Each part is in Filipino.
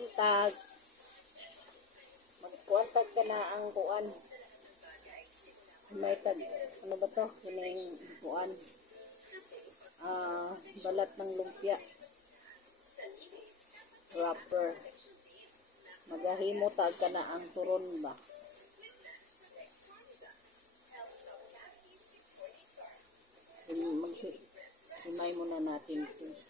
Magkuantag. Magkuantag ka na ang kuan. May tag, ano ba to? Kining kuan. Balat ng lumpia. Wrapper. Magahimo tag ka na ang turon ba? Himay muna natin ito.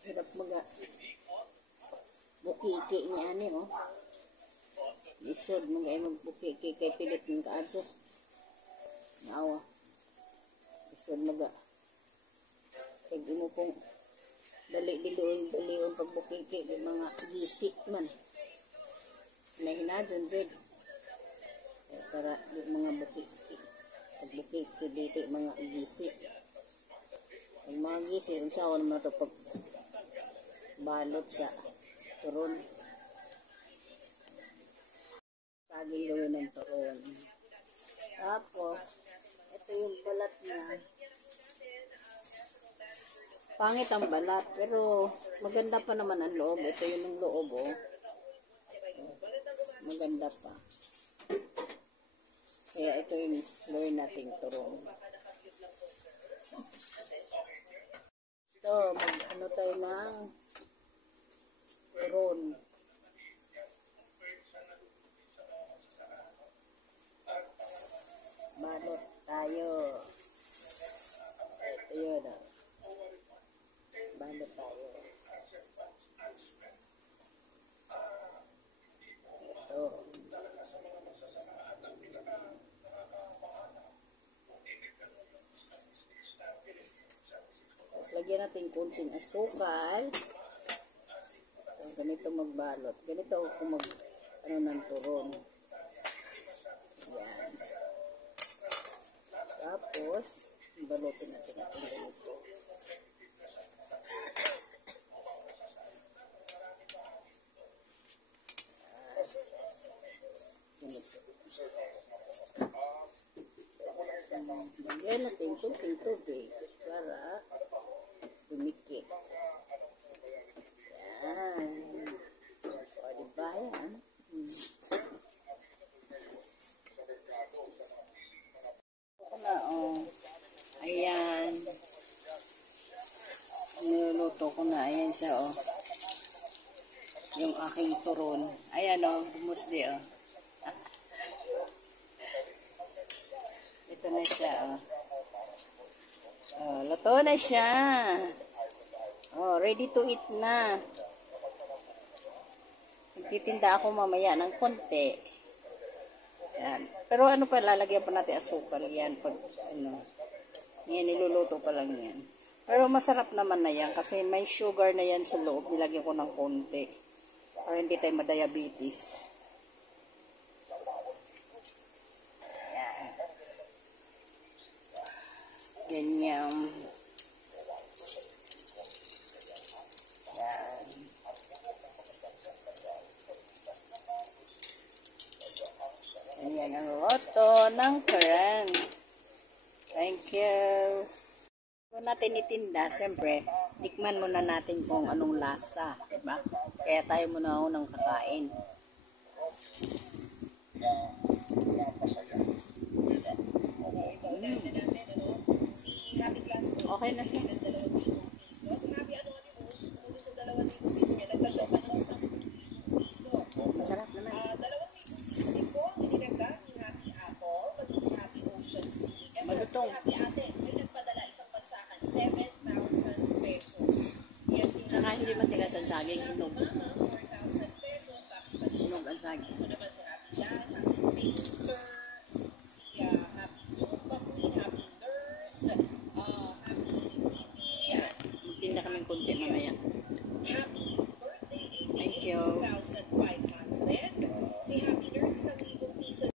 Hirap mga bukiki niya ani oh. Isod mga magbukiki kay pilit ng kaadto. Nawa. Isod mga pag mo pong dali-dilion pagbukiki ng mga gisik man. Nahinadyon jud. Para mga bukiki. Pagbukiki dito mga gisik. Ang mga gisik unsaon man to pag balot sa turon. Saging gawin ng turon. Tapos, ito yung balat niya. Pangit ang balat, pero maganda pa naman ang loob. Ito yun ang loob, oh. Maganda pa. Kaya ito yung gawin nating turon. Ito, ano tayo ng turon. Balot tayo. Ito yun. Balot tayo. Ito. Tapos lagyan natin kunting asukal. Ganito magbalot. Ganito ako mag ng turon. Yan. Tapos, balutin natin ganito. Lagyan natin kunting tubig para dumikit. Yan. O, diba yan? Na, oh. Ayan. Niluluto ko na. Ayan siya, oh. Yung aking turon. Ayan, oh. Bumusli, oh. Ito na siya, oh. Oh, luto na siya. Oh, ready to eat na. Magtitinda ako mamaya ng konti. Yan. Pero ano pa, lalagyan pa natin asukal yan. Pag, ano, yan, niluluto pa lang yan. Pero masarap naman na yan kasi may sugar na yan sa loob. Nilagyan ko ng konti. Para hindi tayo madiabetes. Yan. Ganyan. Yan. Ganyan ang loto ng turon. Thank you. Kung natin itinda, siyempre, tikman muna natin kung anong lasa. Diba? Kaya tayo muna unang kakain. Okay na siya. Masarap naman. Malutong. Saka hindi matigas ang saging. Hinog. Hinog ang saging. Tinda kaming konti mamaya. Thank you.